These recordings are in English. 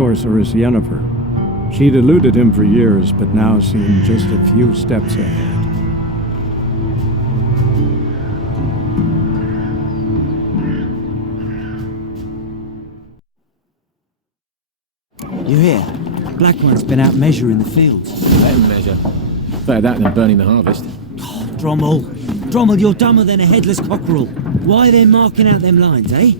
sorceress Yennefer. She'd eluded him for years, but now seemed just a few steps ahead. You hear? Black One's been out measuring the fields. Let him measure. Better that than burning the harvest. Drommel. Drommel, you're dumber than a headless cockerel. Why are they marking out them lines, eh?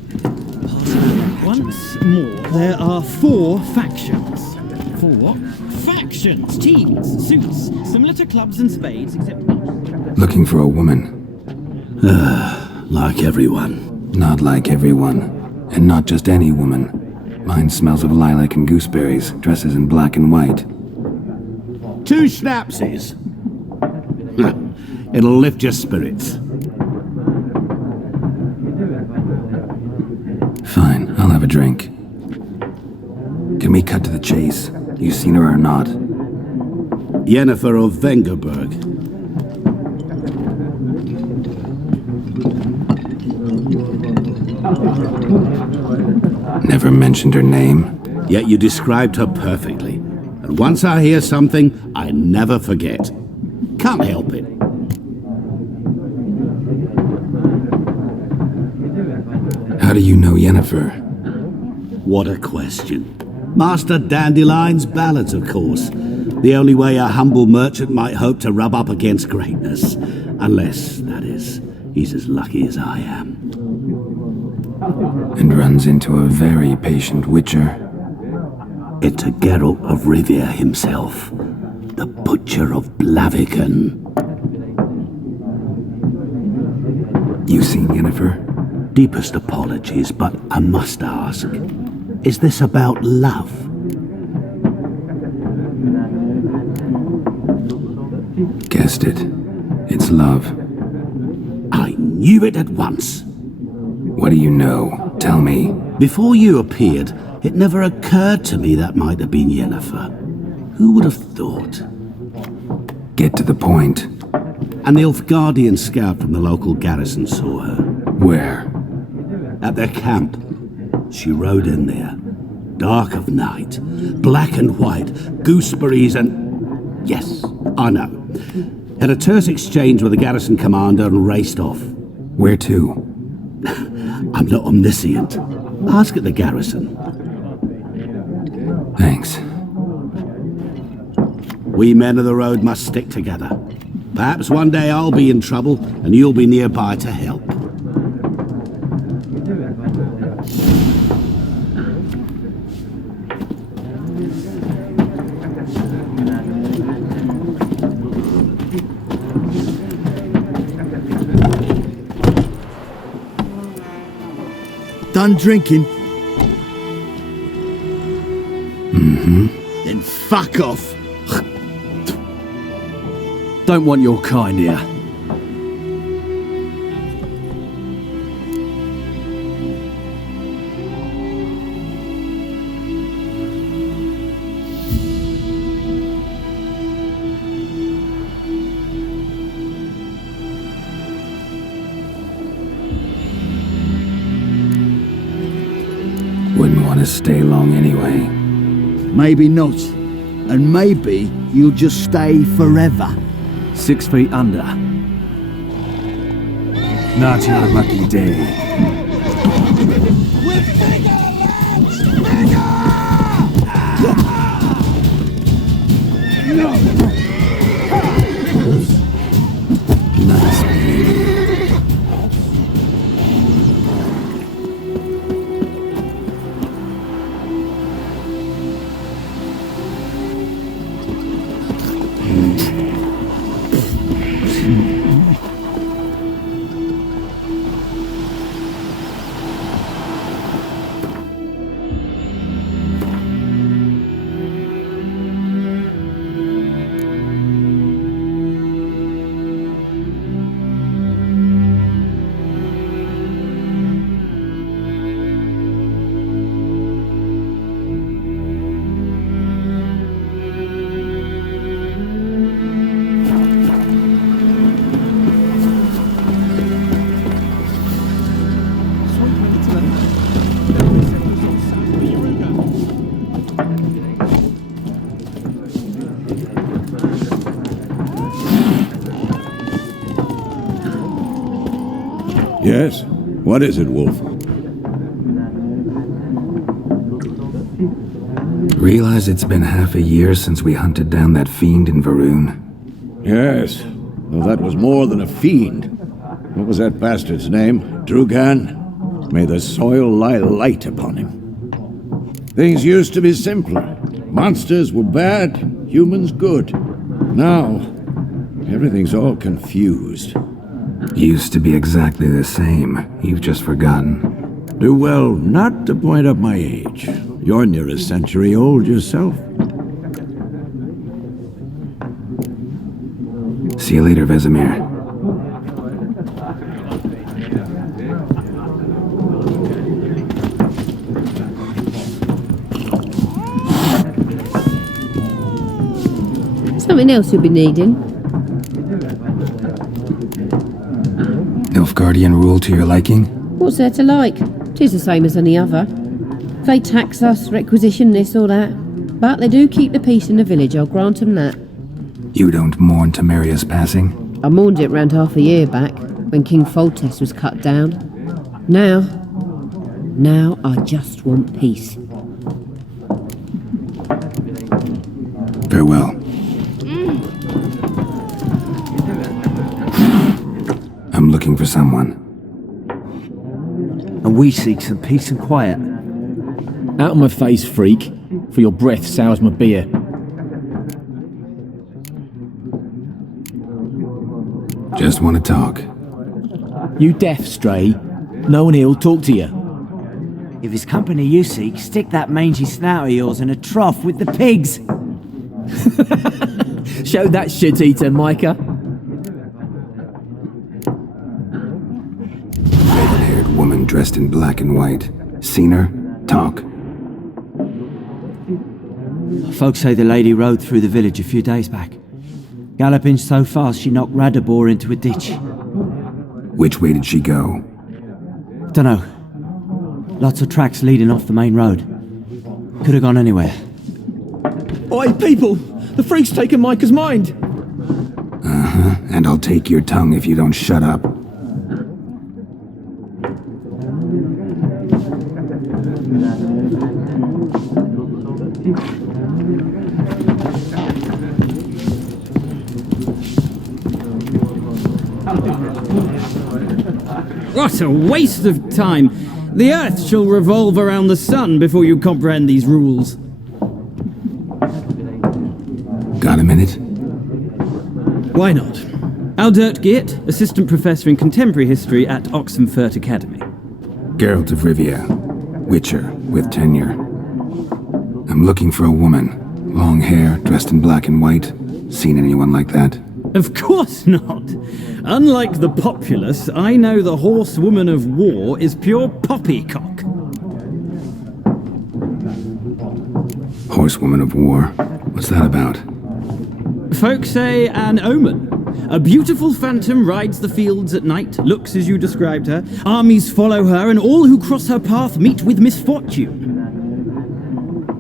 Once more, there are 4 factions. 4 what? Factions! Teams, suits, similar to clubs and spades, except... Looking for a woman. Like everyone. Not like everyone. And not just any woman. Mine smells of lilac and gooseberries, dresses in black and white. 2 schnapsies. It'll lift your spirits. Fine, I'll have a drink. Can we cut to the chase? You seen her or not? Yennefer of Vengerberg. Never mentioned her name. Yet you described her perfectly. And once I hear something, I never forget. Can't help it. How do you know Yennefer? What a question. Master Dandelion's ballads, of course. The only way a humble merchant might hope to rub up against greatness. Unless, that is, he's as lucky as I am. And runs into a very patient witcher. It's a Geralt of Rivia himself. The Butcher of Blaviken. You seen Yennefer? Deepest apologies, but I must ask. Is this about love? Guessed it. It's love. I knew it at once. What do you know? Tell me. Before you appeared, it never occurred to me that might have been Yennefer. Who would have thought? Get to the point. An Nilfgaardian scout from the local garrison saw her. Where? At their camp. She rode in there. Dark of night. Black and white. Gooseberries and... Yes, I know. Had a terse exchange with the garrison commander and raced off. Where to? I'm not omniscient. Ask at the garrison. Thanks. We men of the road must stick together. Perhaps one day I'll be in trouble and you'll be nearby to help. Done drinking? Mm-hmm. Then fuck off. Don't want your kind here. Wouldn't want to stay long anyway. Maybe not. And maybe you'll just stay forever. 6 feet under. Not your lucky day. Nice baby. Yes? What is it, Wolf? Realize it's been half a year since we hunted down that fiend in Varun? Yes. Though that was more than a fiend. What was that bastard's name? Drugan? May the soil lie light upon him. Things used to be simpler. Monsters were bad, humans good. Now, everything's all confused. Used to be exactly the same. You've just forgotten. Do well not to point up my age. You're near a century old yourself. See you later, Vesemir. Something else you'll be needing. Nilfgaardian rule to your liking? What's there to like? 'Tis the same as any other. They tax us, requisition this or that. But they do keep the peace in the village, I'll grant 'em that. You don't mourn Temeria's passing? I mourned it round half a year back, when King Foltest was cut down. Now I just want peace. Farewell. I'm looking for someone. And we seek some peace and quiet. Out of my face, freak, for your breath sours my beer. Just want to talk. You deaf, Stray? No one here'll talk to you. If it's company you seek, stick that mangy snout of yours in a trough with the pigs. Show that shit-eater, Micah. Red-haired woman dressed in black and white. Seen her? Talk. Folks say the lady rode through the village a few days back. Galloping so fast she knocked Radabor into a ditch. Which way did she go? Dunno. Lots of tracks leading off the main road. Could have gone anywhere. Oi, people! The freak's taken Micah's mind! And I'll take your tongue if you don't shut up. What a waste of time! The Earth shall revolve around the sun before you comprehend these rules. Got a minute? Why not? Aldert Geert, Assistant Professor in Contemporary History at Oxenfurt Academy. Geralt of Rivia. Witcher, with tenure. I'm looking for a woman. Long hair, dressed in black and white. Seen anyone like that? Of course not! Unlike the populace, I know the horsewoman of war is pure poppycock. Horsewoman of war? What's that about? Folk say an omen. A beautiful phantom rides the fields at night, looks as you described her. Armies follow her, and all who cross her path meet with misfortune.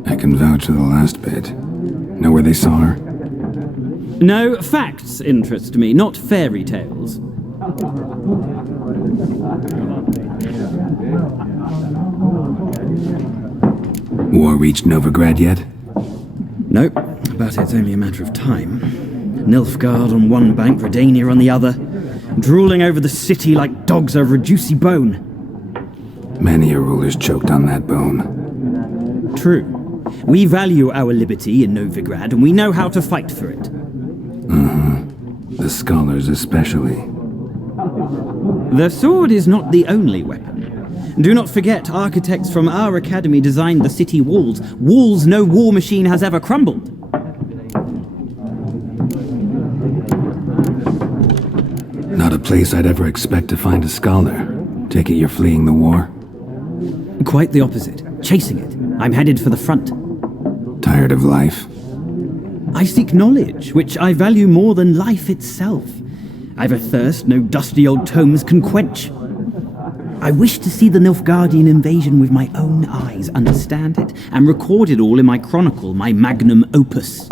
I can vouch for the last bit. Know where they saw her? No, facts interest me, not fairy tales. War reached Novigrad yet? Nope, but it's only a matter of time. Nilfgaard on one bank, Redania on the other, drooling over the city like dogs over a juicy bone. Many a ruler's choked on that bone. True. We value our liberty in Novigrad, and we know how to fight for it. The scholars especially. The sword is not the only weapon. Do not forget, architects from our academy designed the city walls. Walls no war machine has ever crumbled. Not a place I'd ever expect to find a scholar. Take it you're fleeing the war? Quite the opposite. Chasing it. I'm headed for the front. Tired of life? I seek knowledge, which I value more than life itself. I've a thirst no dusty old tomes can quench. I wish to see the Nilfgaardian invasion with my own eyes, understand it, and record it all in my chronicle, my magnum opus.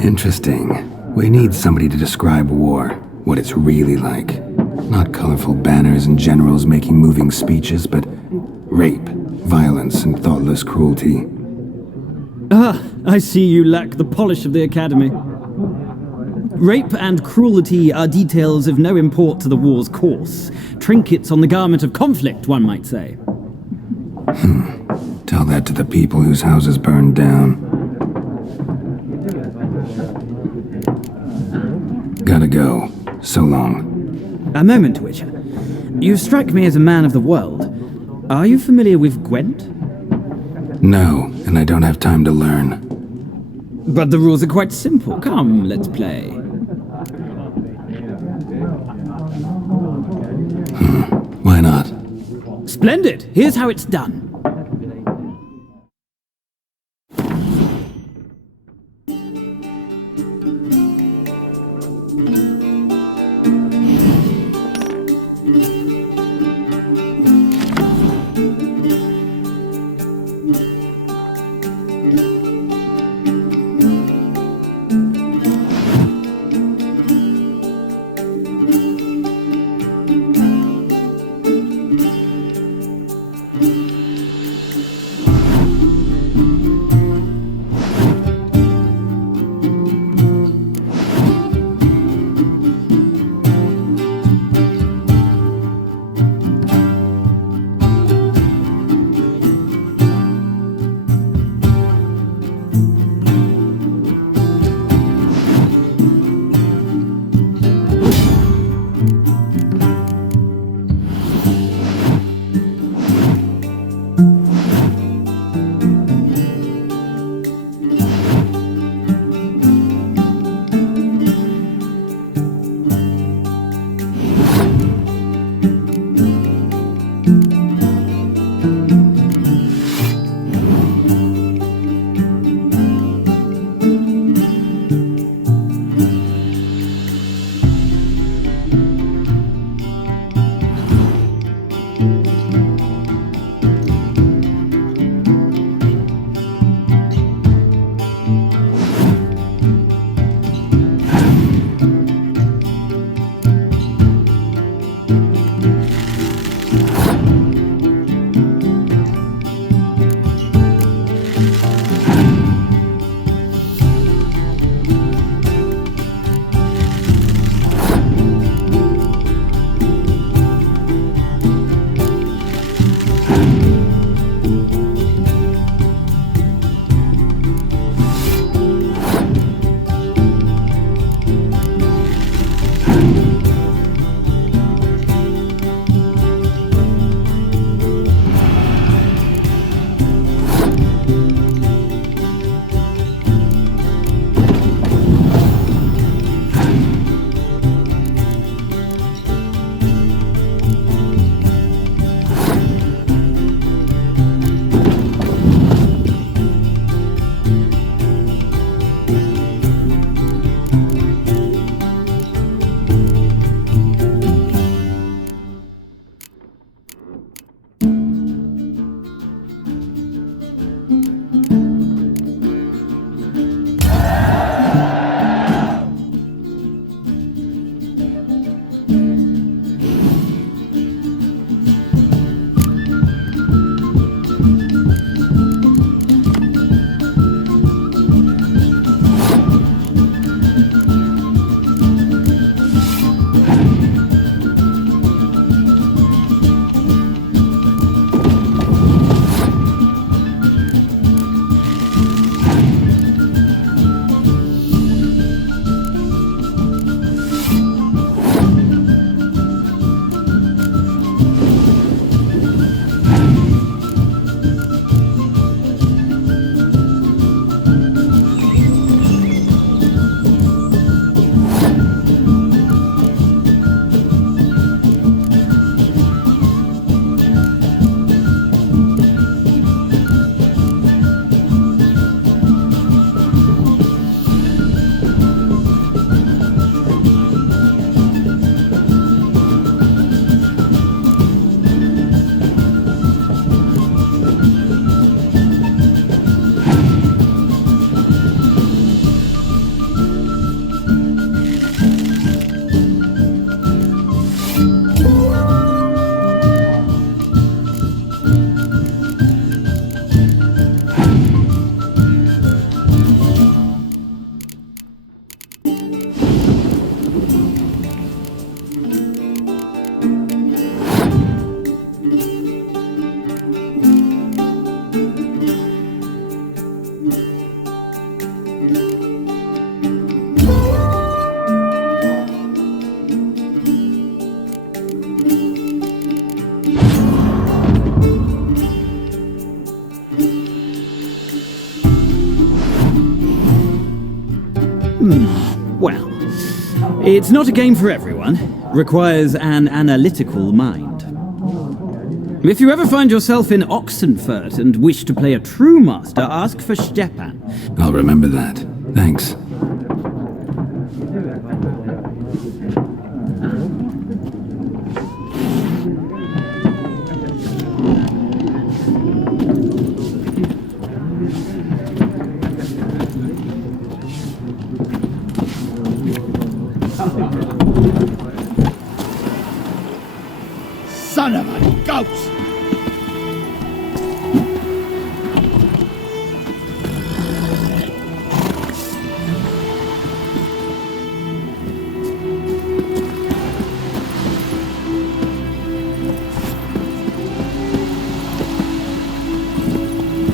Interesting. We need somebody to describe war, what it's really like. Not colorful banners and generals making moving speeches, but rape, violence, and thoughtless cruelty. Ah, I see you lack the polish of the Academy. Rape and cruelty are details of no import to the war's course. Trinkets on the garment of conflict, one might say. Tell that to the people whose houses burned down. Gotta go. So long. A moment, Witcher. You strike me as a man of the world. Are you familiar with Gwent? No, and I don't have time to learn. But the rules are quite simple. Come, let's play. Why not? Splendid! Here's how it's done. Well, it's not a game for everyone. Requires an analytical mind. If you ever find yourself in Oxenfurt and wish to play a true master, ask for Stepan. I'll remember that. Thanks. Son of a goat!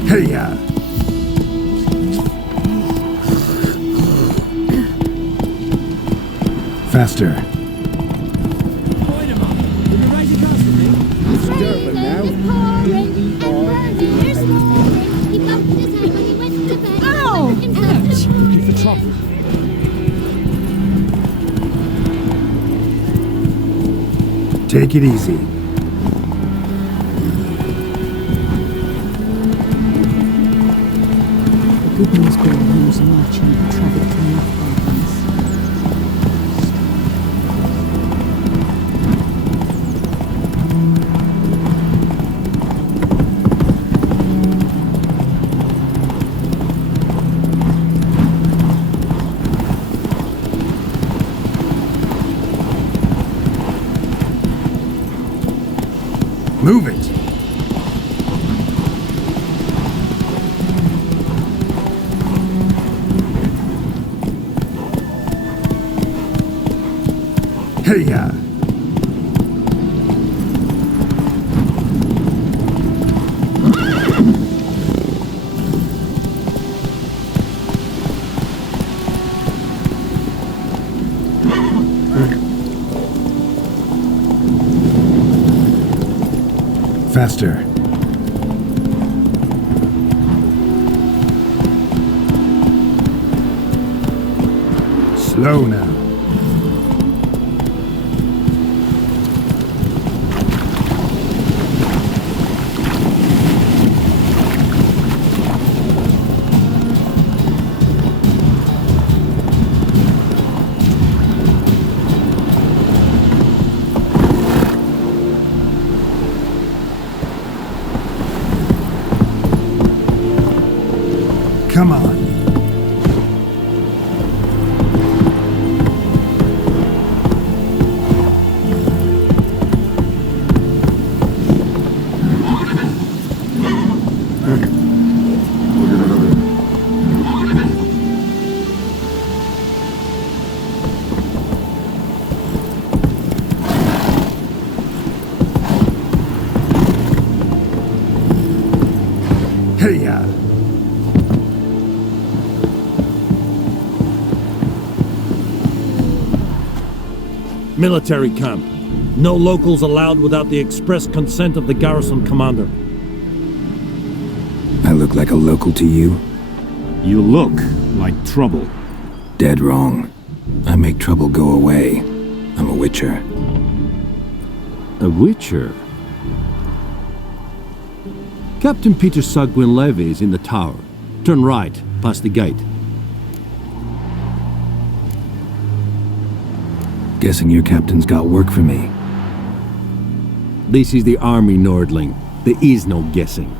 Hey-ya! Faster. Take it easy. Good news being news and marching traffic from the gardens. Move it! Hey-ya! Faster. Slow now. Come on. Hey-ya! Military camp. No locals allowed without the express consent of the garrison commander. I look like a local to you? You look like trouble. Dead wrong. I make trouble go away. I'm a witcher. A witcher? Captain Peter Sagwin Levy is in the tower. Turn right, past the gate. Guessing your captain's got work for me. This is the army, Nordling. There is no guessing.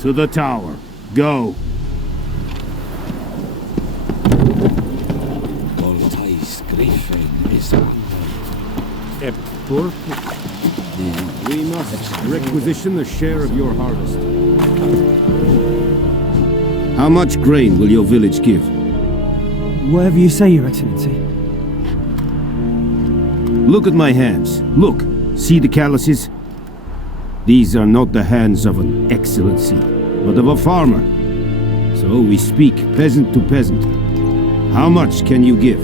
To the tower. Go. We must requisition the share of your harvest. How much grain will your village give? Whatever you say, Your Excellency. Look at my hands. Look. See the calluses? These are not the hands of an excellency, but of a farmer. So we speak peasant to peasant. How much can you give?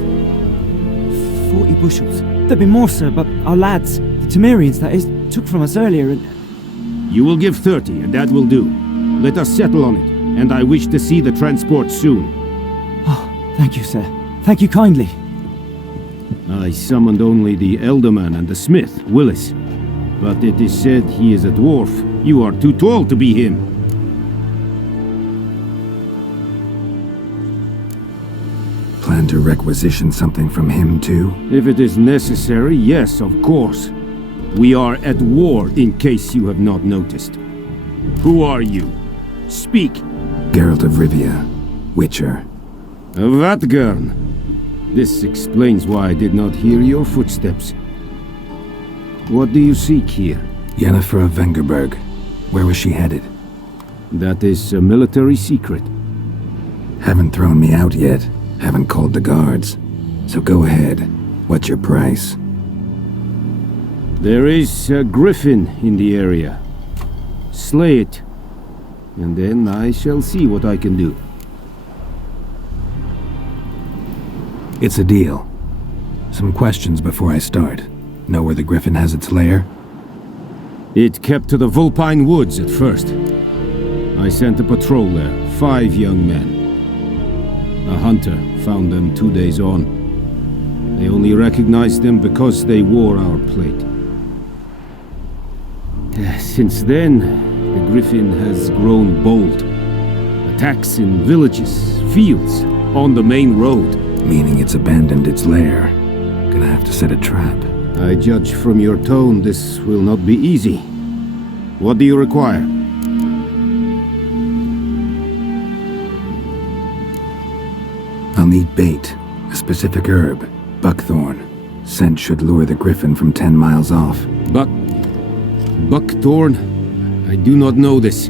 40 bushels. There'd be more, sir, but our lads, the Temerians that is, took from us earlier and... You will give 30, and that will do. Let us settle on it, and I wish to see the transport soon. Oh, Thank you, sir. Thank you kindly. I summoned only the Elderman and the smith, Willis. But it is said he is a dwarf. You are too tall to be him. Plan to requisition something from him, too? If it is necessary, yes, of course. We are at war, in case you have not noticed. Who are you? Speak. Geralt of Rivia, Witcher. Vatt'ghern. This explains why I did not hear your footsteps. What do you seek here? Yennefer of Vengerberg. Where was she headed? That is a military secret. Haven't thrown me out yet. Haven't called the guards. So go ahead. What's your price? There is a griffin in the area. Slay it, and then I shall see what I can do. It's a deal. Some questions before I start. Know where the griffin has its lair? It kept to the Vulpine Woods at first. I sent a patrol there, 5 young men. A hunter found them 2 days on. They only recognized them because they wore our plate. Since then, the griffin has grown bold. Attacks in villages, fields, on the main road. Meaning it's abandoned its lair. Gonna have to set a trap. I judge from your tone this will not be easy. What do you require? I'll need bait, a specific herb, buckthorn. Scent should lure the griffin from 10 miles off. Buckthorn? I do not know this,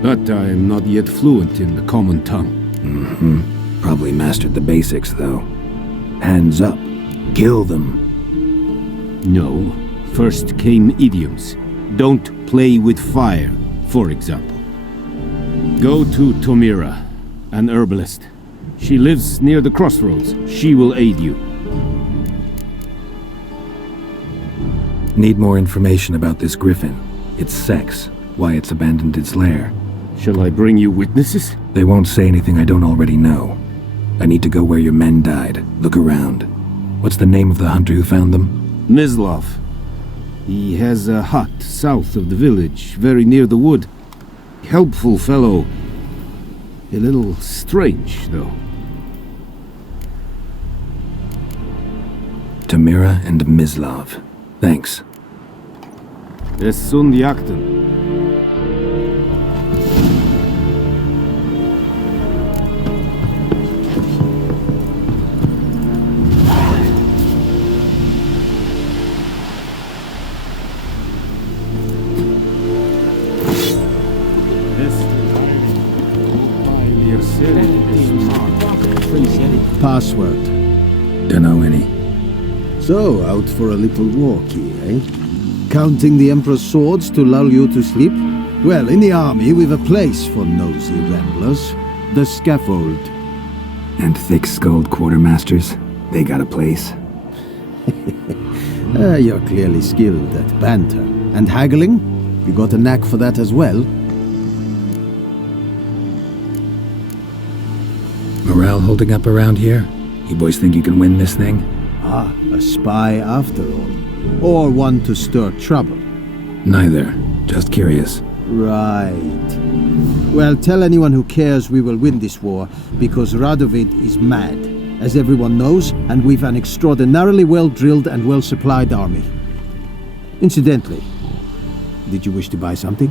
but I am not yet fluent in the common tongue. Probably mastered the basics, though. Hands up. Kill them. No. First came idioms. Don't play with fire, for example. Go to Tomira, an herbalist. She lives near the crossroads. She will aid you. Need more information about this griffin. Its sex, why it's abandoned its lair. Shall I bring you witnesses? They won't say anything I don't already know. I need to go where your men died. Look around. What's the name of the hunter who found them? Mislav. He has a hut south of the village, very near the wood. Helpful fellow. A little strange, though. Tomira and Mislav. Thanks. Es sind Jagden. Password. Dunno any. So, out for a little walkie, eh? Counting the Emperor's swords to lull you to sleep? Well, in the army we've a place for nosy ramblers. The scaffold. And thick-skulled quartermasters? They got a place? You're clearly skilled at banter. And haggling? You got a knack for that as well? Morale holding up around here? You boys think you can win this thing? Ah, a spy after all. Or one to stir trouble. Neither. Just curious. Right. Well, tell anyone who cares we will win this war, because Radovid is mad, as everyone knows, and we've an extraordinarily well-drilled and well-supplied army. Incidentally, did you wish to buy something?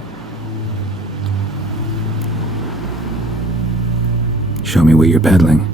Show me what you're peddling.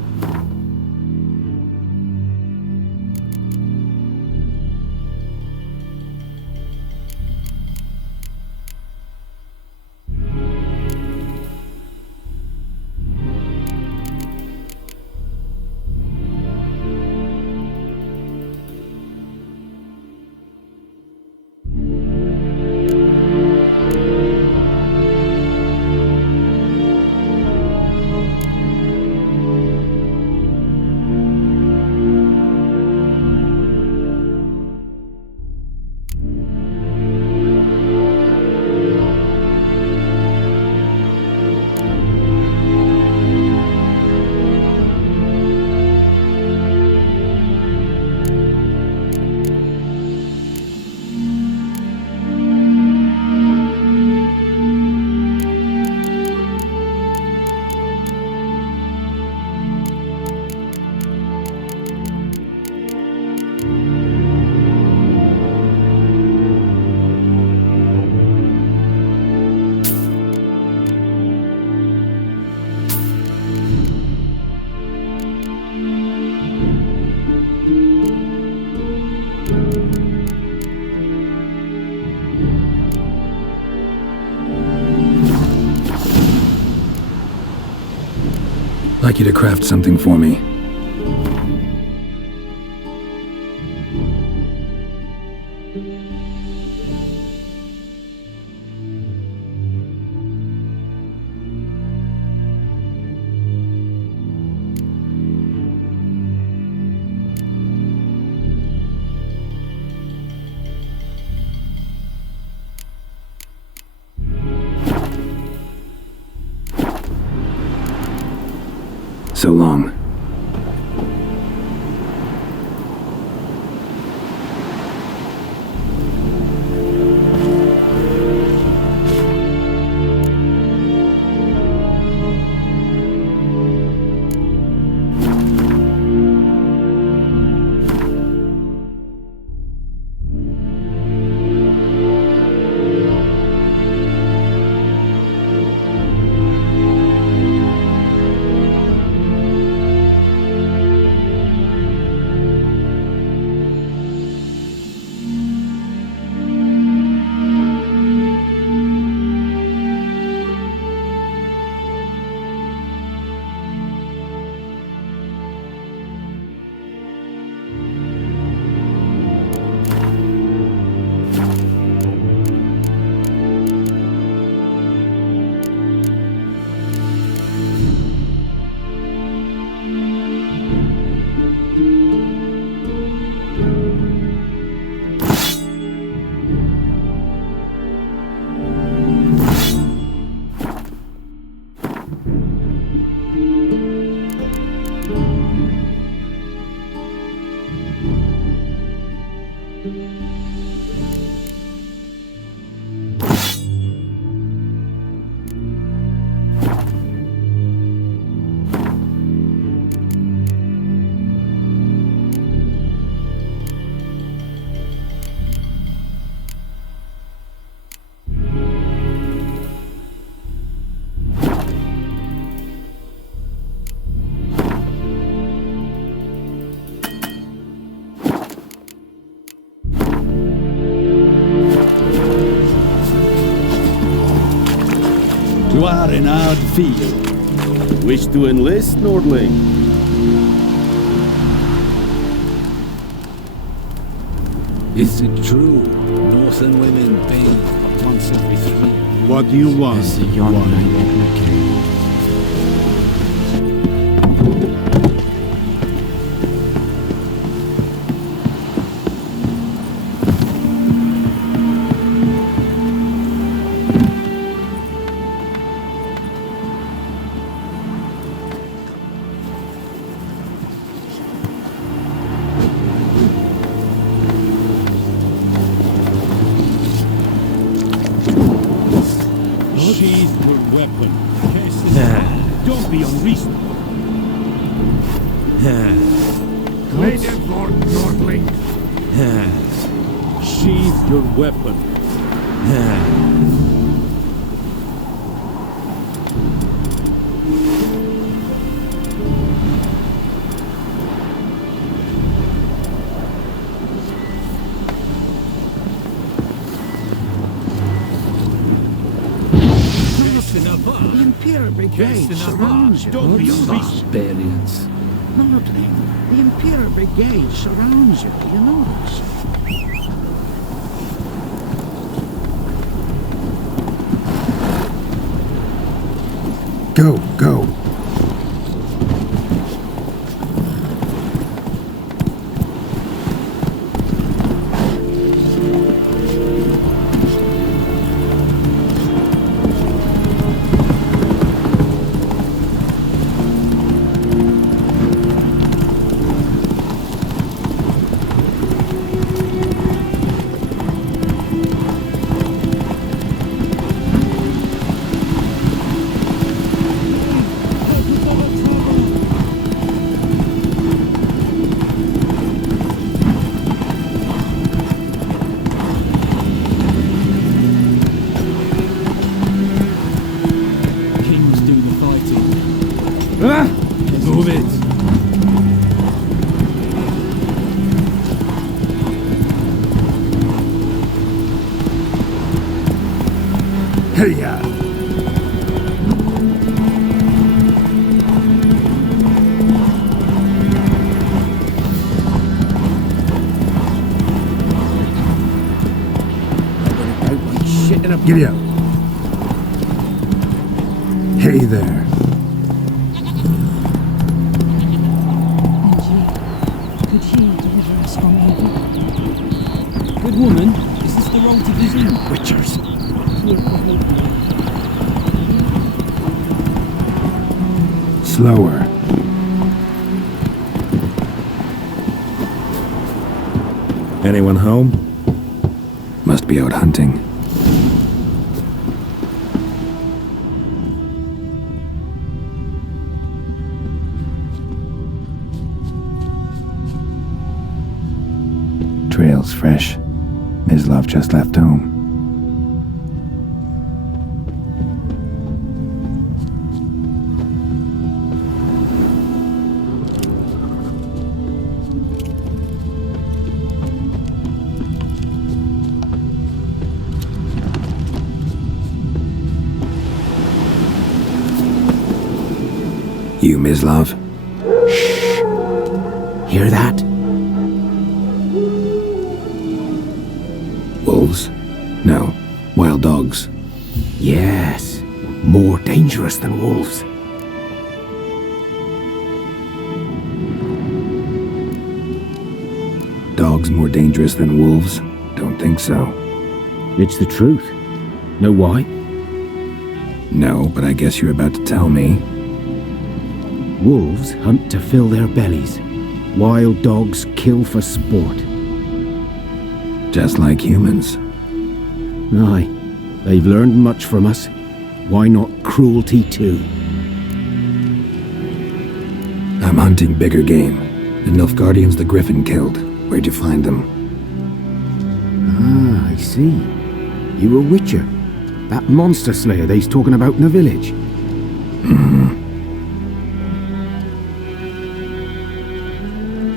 like you to craft something for me. So long. You are in hard field. Wish to enlist, Nordling? Is it true? Northern women bathe once every 3 years. What do you want? As a young knight, Sheathe your weapon. Don't be unreasonable. Lady Lord Nordling. Sheathe your weapon. The Imperial Brigade surrounds you. Don't be unreasonable. Experience. Nordling, the Imperial Brigade surrounds you. You know this. Go, go. Move it. Hey-ya! up, giddy up. Hey there. Could she deliver us from evil? Good woman, is this the wrong division? Witchers. Slower. Anyone home? Must be out hunting. Trail's fresh. Mislav just left home. You, Mislav? Shh. Hear that? Wolves? No. Wild dogs. Yes. More dangerous than wolves. Dogs more dangerous than wolves? Don't think so. It's the truth. Know why? No, but I guess you're about to tell me. Wolves hunt to fill their bellies. Wild dogs kill for sport. Just like humans. Aye. They've learned much from us. Why not cruelty too? I'm hunting bigger game. The Nilfgaardians the Griffin killed. Where'd you find them? Ah, I see. You a witcher. That monster slayer they's talking about in the village.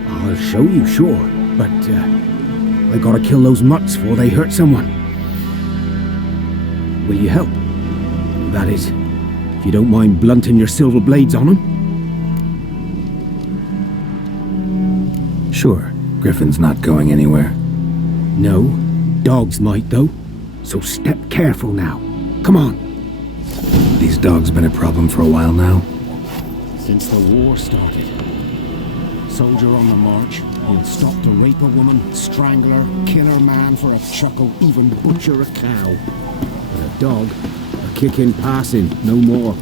I'll show you, sure. But, I gotta kill those mutts before they hurt someone. Will you help? That is, if you don't mind blunting your silver blades on them. Sure. Griffin's not going anywhere. No. Dogs might, though. So step careful now. Come on. These dogs been a problem for a while now? Since the war started. Soldier on the march, he'll stop to rape a woman, strangle her, kill her man for a chuckle, even butcher a cow. But a dog, a kick in passing, no more.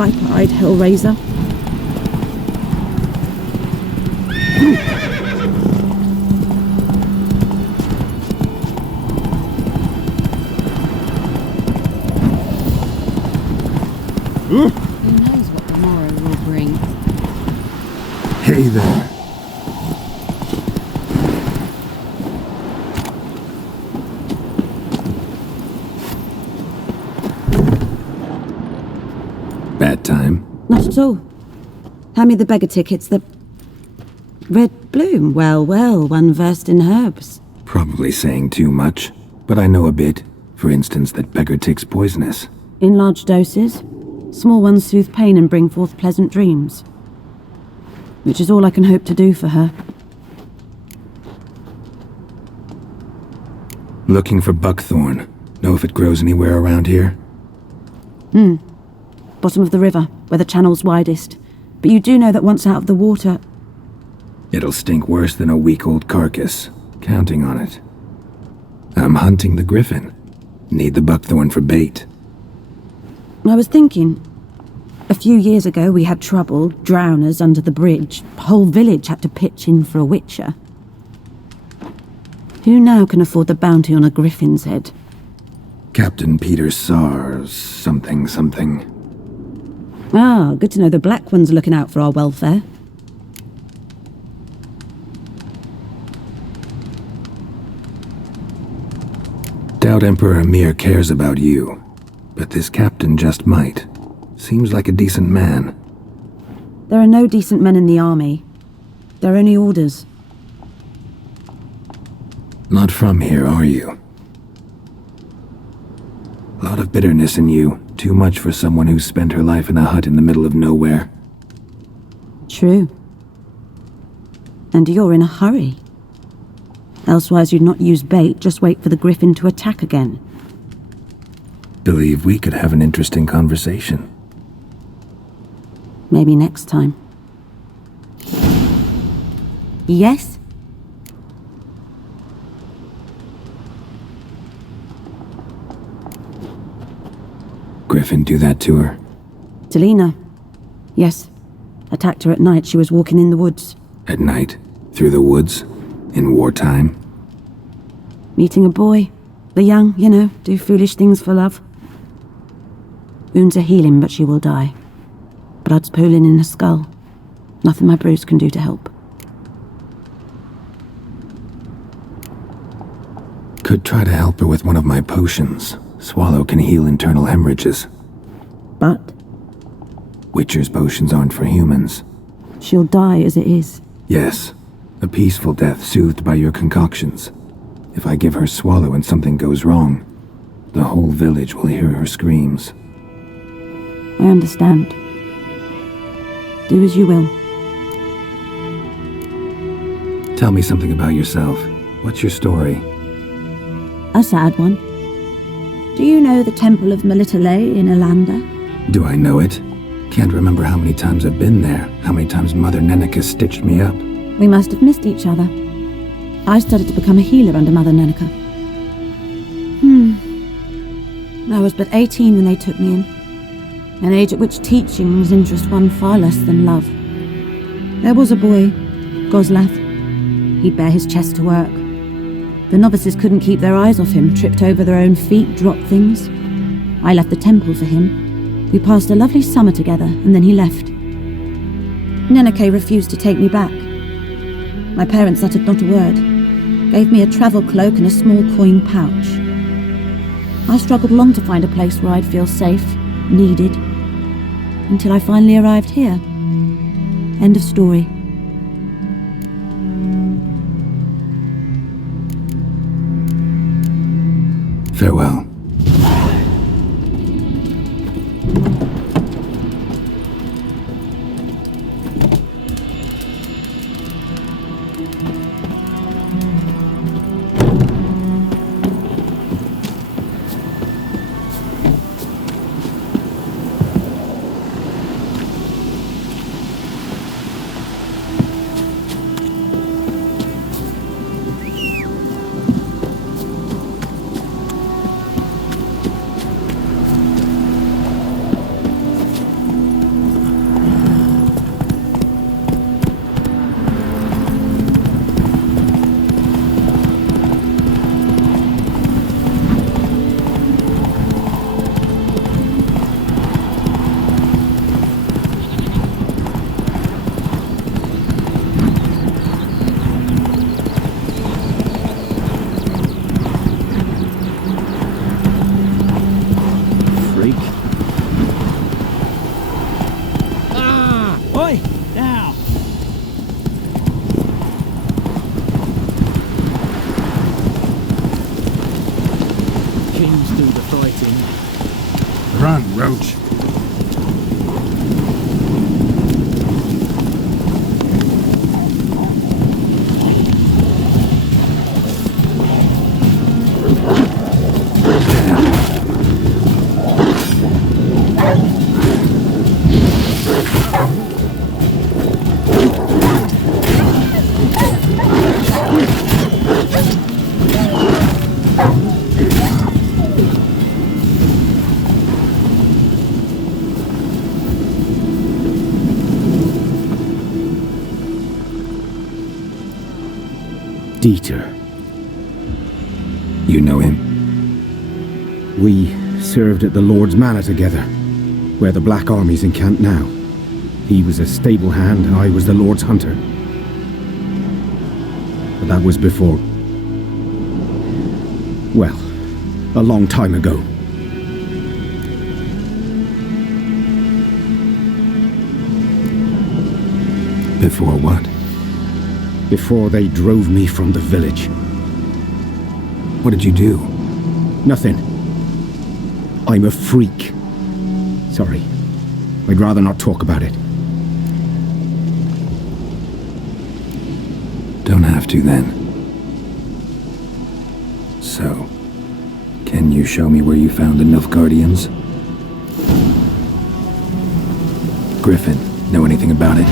Viper-eyed Hellraiser. Who knows what the morrow will bring? Hey there. Bad time? Not at all. Hand me the beggar tickets, the... Red bloom. Well, well, one versed in herbs. Probably saying too much, but I know a bit. For instance, that beggar tick's poisonous. In large doses. Small ones soothe pain and bring forth pleasant dreams. Which is all I can hope to do for her. Looking for buckthorn. Know if it grows anywhere around here? Bottom of the river, where the channel's widest. But you do know that once out of the water... It'll stink worse than a week-old carcass. Counting on it. I'm hunting the griffin. Need the buckthorn for bait. I was thinking... A few years ago we had trouble, drowners under the bridge. The whole village had to pitch in for a witcher. Who now can afford the bounty on a griffin's head? Captain Peter Sars, something. Ah, good to know the Black One's looking out for our welfare. doubt Emperor Emir cares about you, but this captain just might. Seems like a decent man. There are no decent men in the army. They're only orders. Not from here, are you? A lot of bitterness in you. Too much for someone who's spent her life in a hut in the middle of nowhere. True. And you're in a hurry. Elsewise you'd not use bait, just wait for the griffin to attack again. Believe we could have an interesting conversation. Maybe next time. Yes? Griffin do that to her? Delina. Yes. Attacked her at night. She was walking in the woods. At night? Through the woods? In wartime? Meeting a boy. The young, you know, do foolish things for love. Wounds are healing, but she will die. Blood's pooling in her skull. Nothing my bruise can do to help. Could try to help her with one of my potions. Swallow can heal internal hemorrhages. But? Witcher's potions aren't for humans. She'll die as it is. Yes. A peaceful death soothed by your concoctions. If I give her Swallow and something goes wrong, the whole village will hear her screams. I understand. Do as you will. Tell me something about yourself. What's your story? A sad one. Do you know the Temple of Melitele in Elanda? Do I know it? Can't remember how many times I've been there, how many times Mother Neneka stitched me up. We must have missed each other. I studied to become a healer under Mother Neneka. I was but 18 when they took me in. An age at which teachings interest one far less than love. There was a boy, Goslav. He'd bare his chest to work. The novices couldn't keep their eyes off him, tripped over their own feet, dropped things. I left the temple for him. We passed a lovely summer together, and then he left. Neneke refused to take me back. My parents uttered not a word, gave me a travel cloak and a small coin pouch. I struggled long to find a place where I'd feel safe, needed, until I finally arrived here. End of story. Farewell. Run, Roach. Dieter. You know him? We served at the Lord's Manor together, where the Black Army's encamped now. He was a stable hand, I was the Lord's hunter. But that was before... Well, A long time ago. Before what? Before they drove me from the village. What did you do? Nothing. I'm a freak. Sorry. I'd rather not talk about it. Don't have to, then. So, can you show me where you found the Nilfgaardians? Griffin, know anything about it?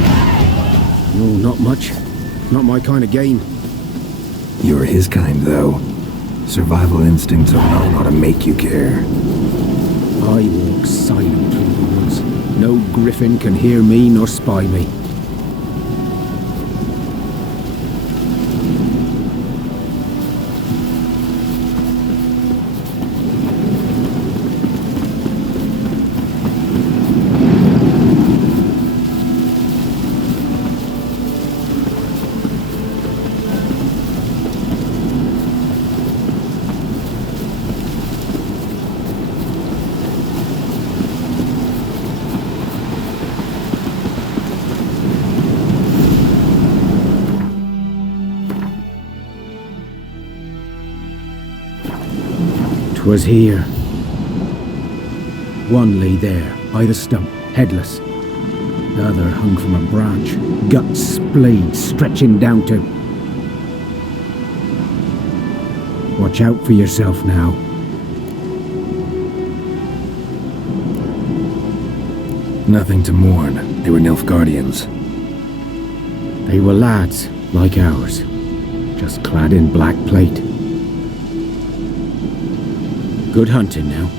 No, not much. Not my kind of game. You're his kind, though. Survival instincts alone ought to make you care. I walk silent through the woods. No griffin can hear me nor spy me. Was here. One lay there, by the stump, headless. The other hung from a branch, guts splayed, stretching down to... Watch out for yourself now. Nothing to mourn. They were Nilfgaardians. They were lads, like ours, just clad in black plate. Good hunting now.